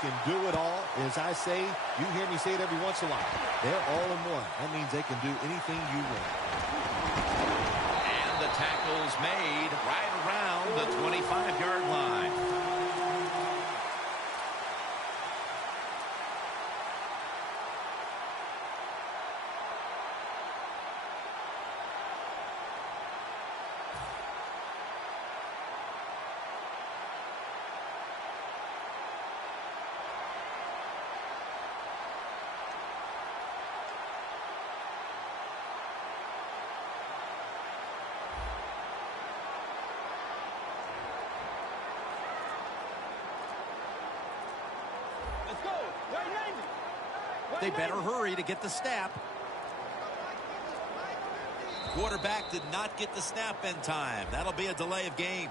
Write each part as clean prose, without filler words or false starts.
Can do it all. As I say, you hear me say it every once in a while. They're all in one. That means they can do anything you want. And the tackle's made right around the 25-yard line. They better hurry to get the snap. Quarterback did not get the snap in time. That'll be a delay of game.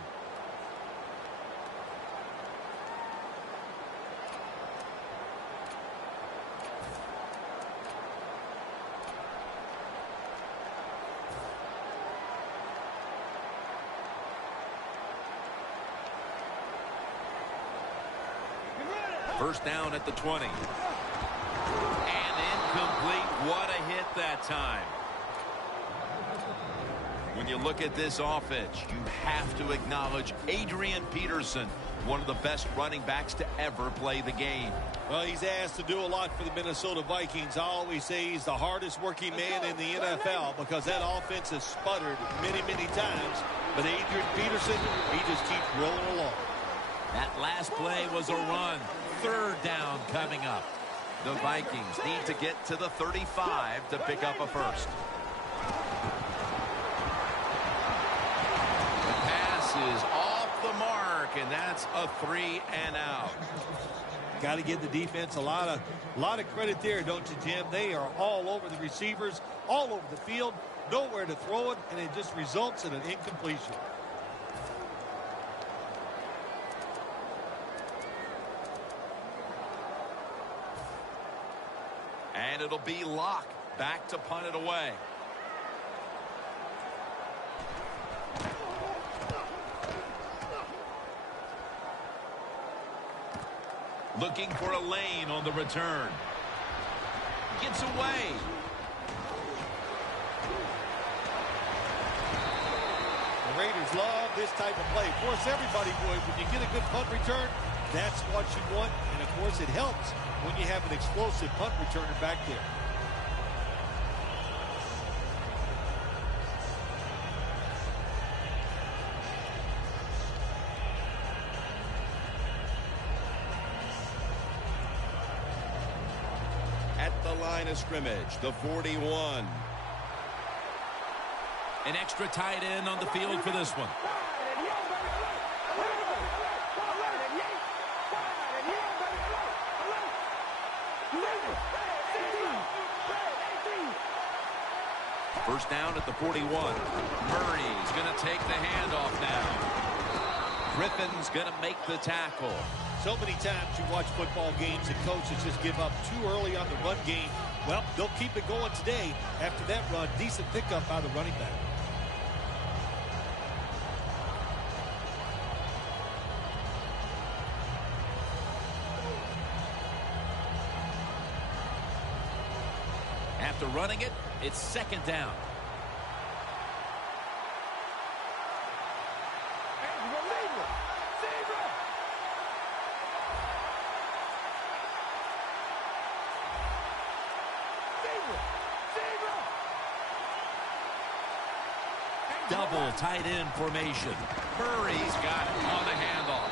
First down at the 20. And incomplete. What a hit that time. When you look at this offense, you have to acknowledge Adrian Peterson, one of the best running backs to ever play the game. Well, he's asked to do a lot for the Minnesota Vikings. I always say he's the hardest working man in the NFL because that offense has sputtered many, many times. But Adrian Peterson, he just keeps rolling along. That last play was a run. Third down coming up. The Vikings need to get to the 35 to pick up a first. The pass is off the mark, and that's a 3 and out. Got to give the defense a lot of credit there, don't you, Jim? They are all over the receivers, all over the field, nowhere to throw it, and it just results in an incompletion. And it'll be Locke back to punt it away. Looking for a lane on the return. Gets away. The Raiders love this type of play. Of course, everybody would. When you get a good punt return, that's what you want. And, of course, it helps when you have an explosive punt returner back there. At the line of scrimmage, the 41. An extra tight end on the field for this one. First down at the 41. Murray's going to take the handoff now. Griffin's going to make the tackle. So many times you watch football games and coaches just give up too early on the run game. Well, they'll keep it going today. After that run, decent pickup by the running back. After running it, it's second down. Double tight end formation. Murray's got it on the handoff.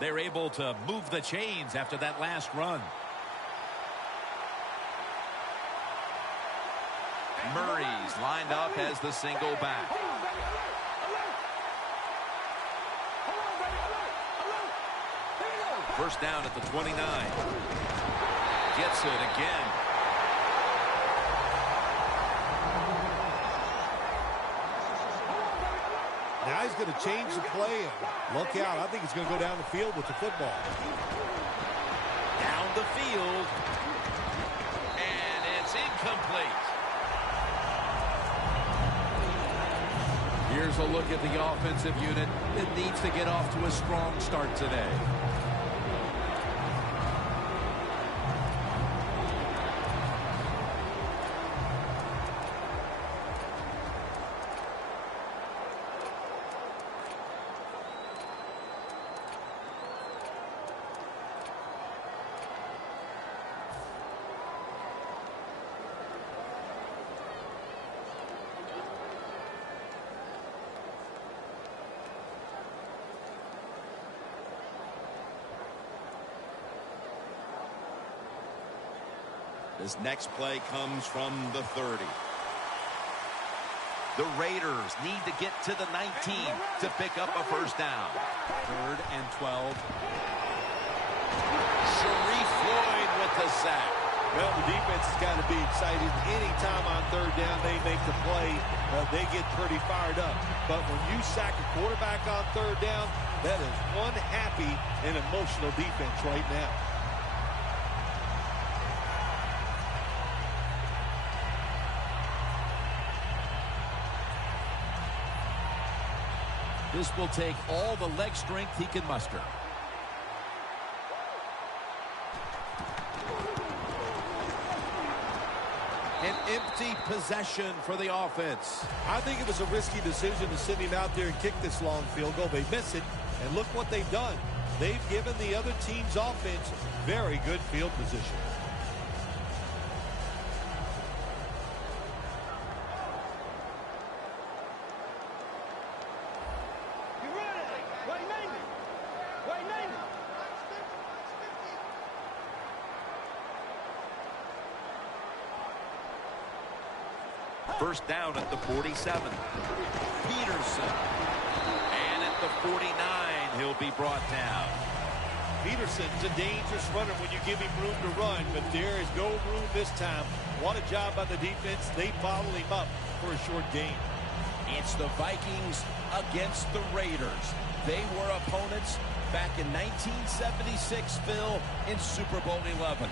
They're able to move the chains after that last run. Murray's lined up as the single back. First down at the 29. Gets it again. Now he's going to change the play. And look out. I think he's going to go down the field with the football. Down the field. And it's incomplete. Here's a look at the offensive unit that needs to get off to a strong start today. This next play comes from the 30. The Raiders need to get to the 19 to pick up a first down. 3rd and 12. Sharif Floyd with the sack. Well, the defense has got to be excited. Anytime on 3rd down they make the play, they get pretty fired up. But when you sack a quarterback on 3rd down, that is one happy and emotional defense right now. This will take all the leg strength he can muster. An empty possession for the offense. I think it was a risky decision to send him out there and kick this long field goal. They miss it, and look what they've done. They've given the other team's offense very good field position. First down at the 47. Peterson. And at the 49, he'll be brought down. Peterson's a dangerous runner when you give him room to run, but there is no room this time. What a job by the defense. They bottled him up for a short gain. It's the Vikings against the Raiders. They were opponents back in 1976, Phil, in Super Bowl 11.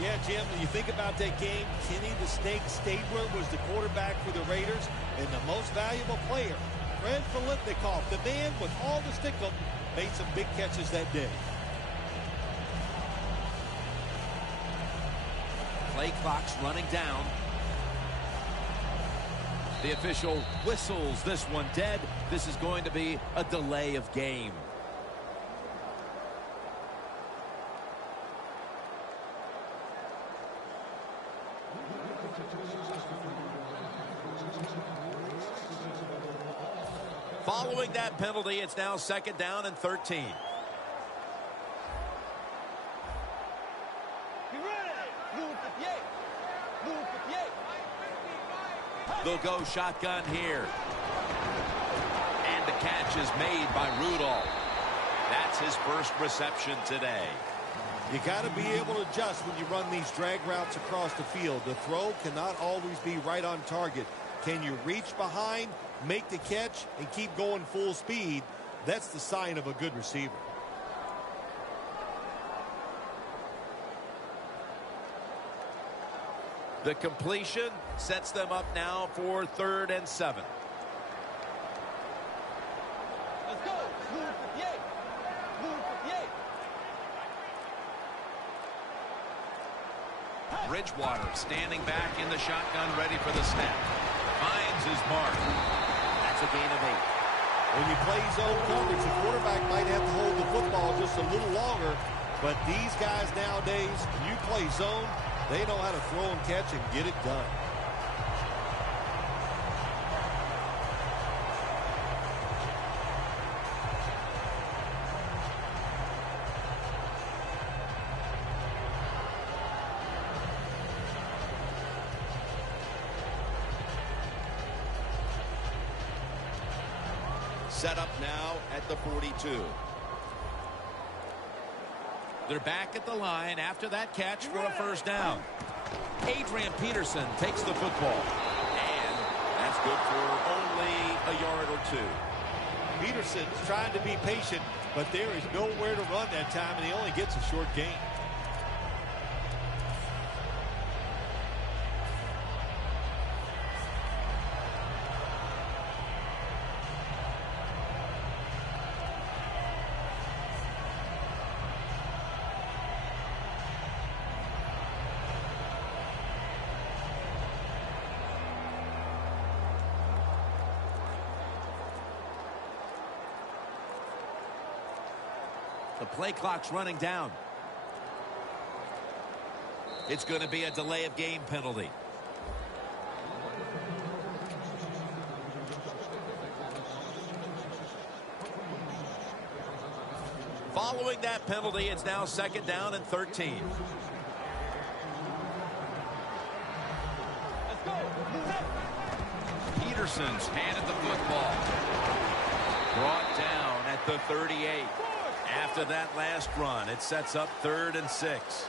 Yeah, Jim, when you think about that game, Kenny the Snake Stabler was the quarterback for the Raiders, and the most valuable player, Fred Biletnikoff, the man with all the stick-em, made some big catches that day. Play clock's running down. The official whistles this one dead. This is going to be a delay of game. Following that penalty, it's now 2nd down and 13. They'll go shotgun here. And the catch is made by Rudolph. That's his first reception today. You got to be able to adjust when you run these drag routes across the field. The throw cannot always be right on target. Can you reach behind, make the catch, and keep going full speed? That's the sign of a good receiver. The completion sets them up now for 3rd and 7. Let's go. Move 58. Move 58. Bridgewater standing back in the shotgun, ready for the snap. Finds his mark. That's a gain of 8. When you play zone coverage, the quarterback might have to hold the football just a little longer. But these guys nowadays, when you play zone, they know how to throw and catch and get it done. Set up now at the 42. They're back at the line after that catch for a first down. Adrian Peterson takes the football. And that's good for only a yard or two. Peterson's trying to be patient, but there is nowhere to run that time, and he only gets a short gain. The play clock's running down. It's going to be a delay of game penalty. Following that penalty, it's now second down and 13. Let's go. Peterson's handed the football. Brought down at the 38. After that last run, it sets up 3rd and 6.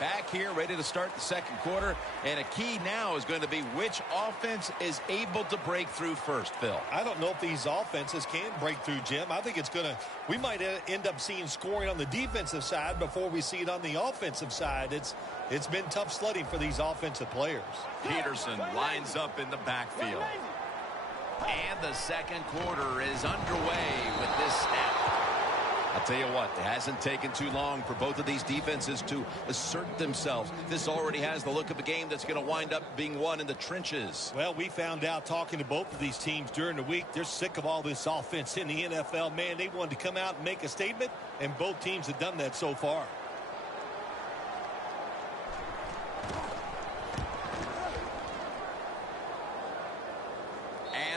Back here, ready to start the second quarter. And a key now is going to be which offense is able to break through first, Phil. I don't know if these offenses can break through, Jim. I think it's going to, we might end up seeing scoring on the defensive side before we see it on the offensive side. It's been tough sledding for these offensive players. Peterson lines up in the backfield. And the second quarter is underway with this snap. I'll tell you what, it hasn't taken too long for both of these defenses to assert themselves. This already has the look of a game that's going to wind up being won in the trenches. Well, we found out talking to both of these teams during the week, they're sick of all this offense in the NFL. Man, they wanted to come out and make a statement, and both teams have done that so far.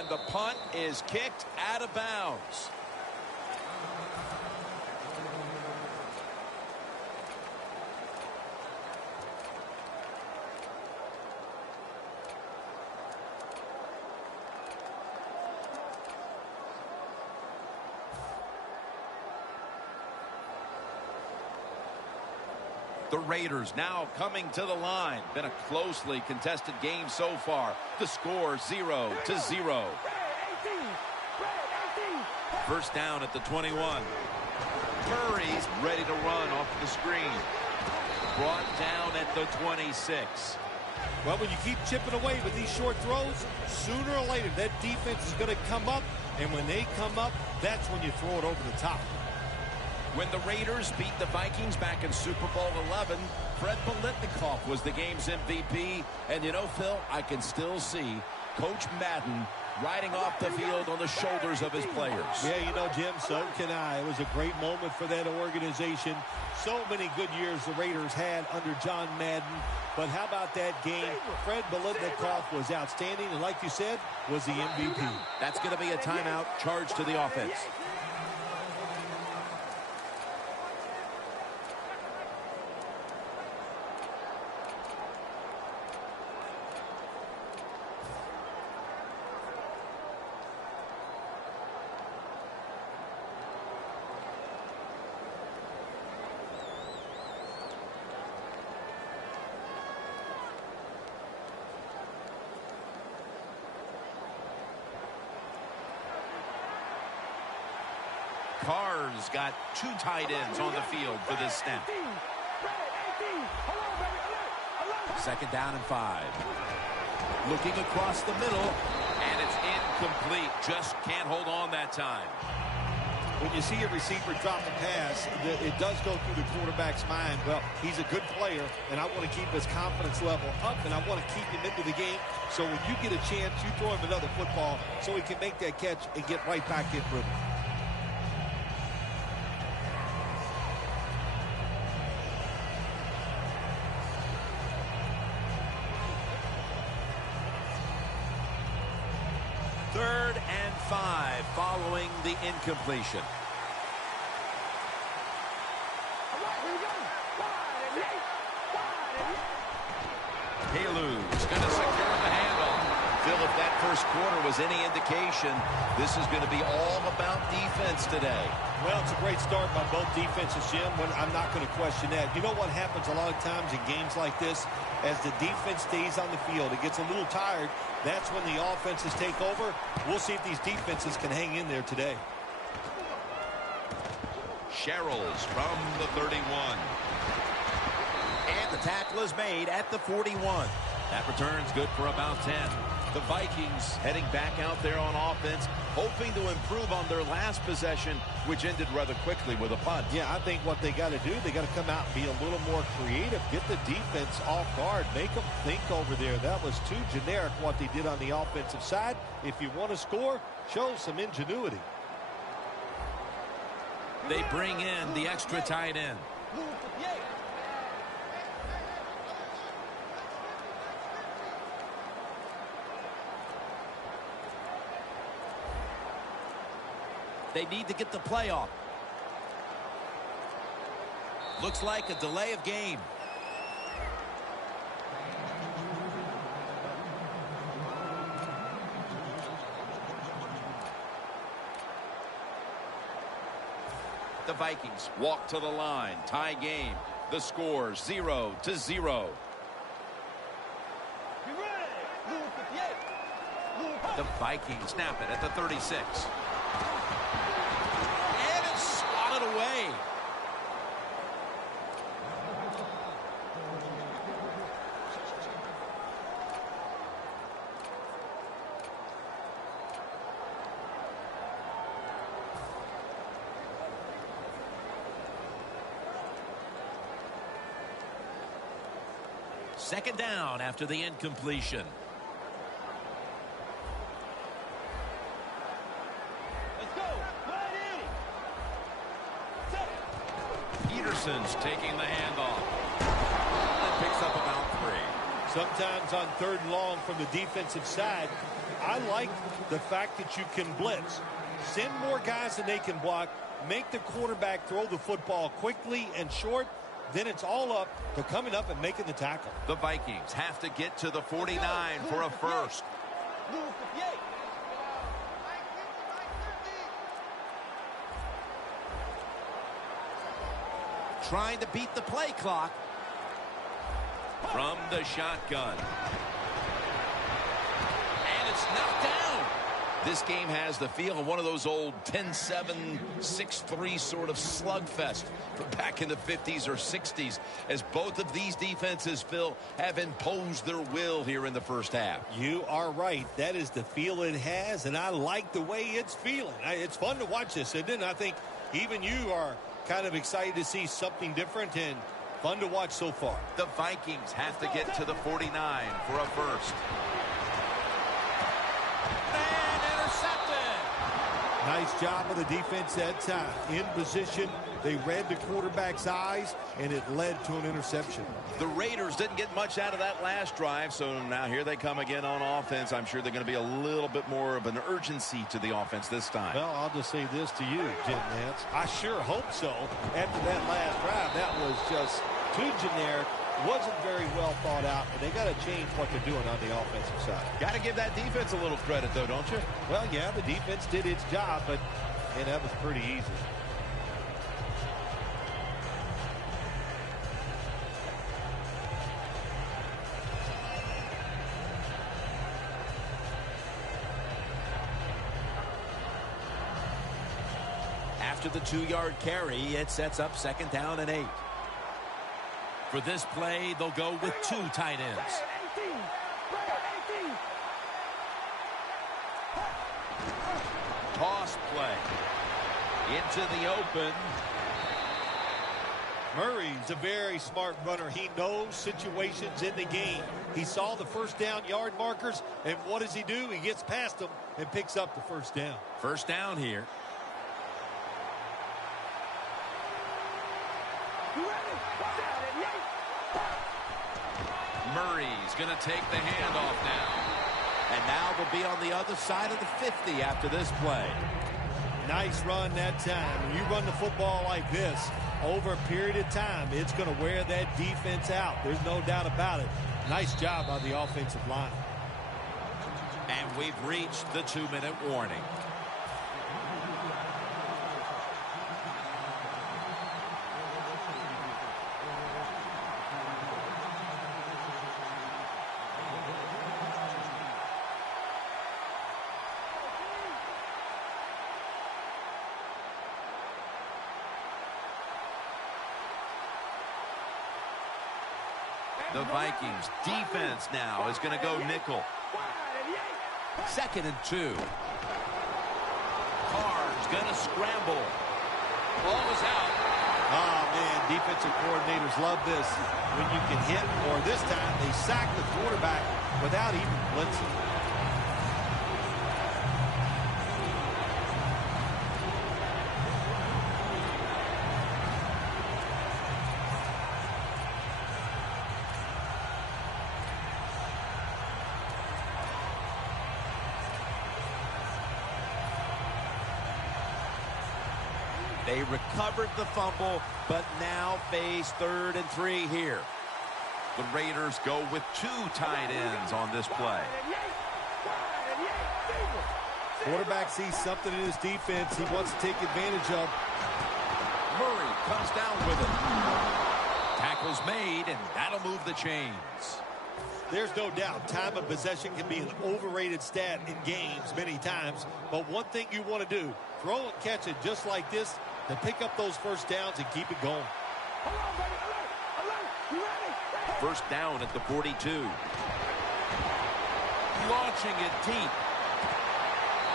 The punt is kicked out of bounds. The Raiders now coming to the line. Been a closely contested game so far. The score 0-0. First down at the 21. Murray's ready to run off the screen. Brought down at the 26. Well, when you keep chipping away with these short throws, sooner or later that defense is going to come up, and when they come up, that's when you throw it over the top. When the Raiders beat the Vikings back in Super Bowl 11, Fred Biletnikoff was the game's MVP. And you know, Phil, I can still see Coach Madden riding off the field on the shoulders of his players. Yeah, you know, Jim, so can I. It was a great moment for that organization. So many good years the Raiders had under John Madden. But how about that game? Fred Biletnikoff was outstanding, and like you said, was the MVP. That's going to be a timeout charged to the offense. Carr's got two tight ends on the field for this snap. Second down and 5. Looking across the middle, and it's incomplete. Just can't hold on that time. When you see a receiver drop a pass, it does go through the quarterback's mind. Well, he's a good player, and I want to keep his confidence level up, and I want to keep him into the game. So when you get a chance, you throw him another football so he can make that catch and get right back in rhythm. Third and 5 following the incompletion. Halu's going to secure the handoff. Phil, if that first quarter was any indication, this is going to be all about defense today. Well, it's a great start by both defenses, Jim. I'm not going to question that. You know what happens a lot of times in games like this? As the defense stays on the field, it gets a little tired. That's when the offenses take over. We'll see if these defenses can hang in there today. Sherrills from the 31. And the tackle is made at the 41. That return's good for about 10. The Vikings heading back out there on offense, hoping to improve on their last possession, which ended rather quickly with a punt. Yeah, I think what they got to do, they got to come out and be a little more creative. Get the defense off guard. Make them think over there. That was too generic what they did on the offensive side. If you want to score, show some ingenuity. They bring in the extra tight end. They need to get the play off. Looks like a delay of game. The Vikings walk to the line. Tie game. The score 0-0. The Vikings snap it at the 36. And it's swatted away. Second down after the incompletion. Let's go. Ready. Set. Peterson's taking the handoff. That picks up about 3. Sometimes on 3rd and long from the defensive side, I like the fact that you can blitz. Send more guys than they can block. Make the quarterback throw the football quickly and short. Then it's all up to coming up and making the tackle. The Vikings have to get to the 49 for a first. Trying to beat the play clock. From the shotgun. And it's knocked down. This game has the feel of one of those old 10-7, 6-3 sort of slugfest from back in the 50s or 60s, as both of these defenses, Phil, have imposed their will here in the first half. You are right. That is the feel it has, and I like the way it's feeling. It's fun to watch this, isn't it? I think even you are kind of excited to see something different and fun to watch so far. The Vikings have to get to the 49 for a first. Nice job of the defense that time. In position, they read the quarterback's eyes, and it led to an interception. The Raiders didn't get much out of that last drive, so now here they come again on offense. I'm sure they're going to be a little bit more of an urgency to the offense this time. Well, I'll just say this to you, Jim Nance. I sure hope so. After that last drive, that was just too generic. Wasn't very well thought out, and they got to change what they're doing on the offensive side. Got to give that defense a little credit, though, don't you? Well, yeah, the defense did its job, but that was pretty easy. After the 2-yard carry, it sets up 2nd down and 8. For this play, they'll go with 2 tight ends. Toss play. Into the open. Murray's a very smart runner. He knows situations in the game. He saw the first down yard markers, and what does he do? He gets past them and picks up the first down. First down here. Murray's going to take the handoff now. And now they'll be on the other side of the 50 after this play. Nice run that time. When you run the football like this over a period of time, it's going to wear that defense out. There's no doubt about it. Nice job by the offensive line. we've reached the 2-minute warning. The Vikings defense now is going to go nickel. 2nd and 2. Carr's going to scramble. Ball is out. Oh, man, defensive coordinators love this. When you can hit, or this time they sack the quarterback without even blitzing. They recovered the fumble, but now face 3rd and 3 here. The Raiders go with 2 tight ends on this play. Quarterback sees something in his defense he wants to take advantage of. Murray comes down with it. Tackle's made, and that'll move the chains. There's no doubt time of possession can be an overrated stat in games many times, but one thing you want to do, throw and catch it just like this to pick up those first downs and keep it going. First down at the 42. Launching it deep.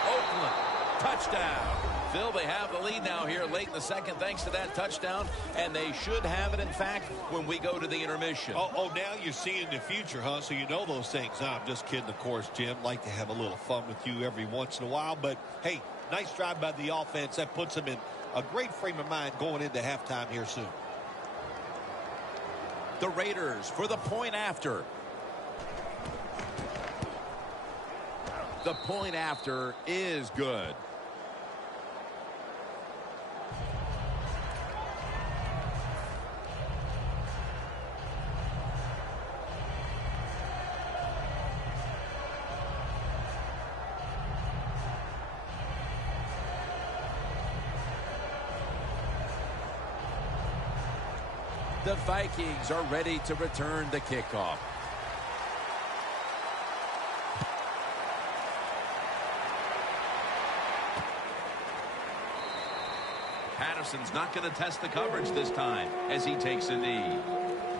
Oakland, touchdown. Phil, they have the lead now here late in the second thanks to that touchdown, and they should have it, in fact, when we go to the intermission. Oh, now you're seeing the future, huh? So you know those things. No, I'm just kidding, of course, Jim. Like to have a little fun with you every once in a while, but, hey, nice drive by the offense. That puts them in a great frame of mind going into halftime here soon. The Raiders for the point after. The point after is good. The Vikings are ready to return the kickoff. Patterson's not going to test the coverage this time as he takes a knee.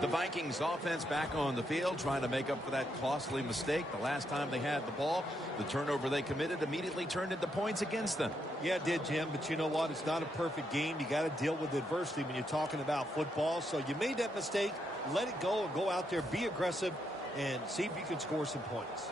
The Vikings offense back on the field trying to make up for that costly mistake. The last time they had the ball, the turnover they committed immediately turned into points against them. Yeah, it did, Jim, but you know what? It's not a perfect game. You got to deal with adversity when you're talking about football. So you made that mistake, let it go, and go out there, be aggressive, and see if you can score some points.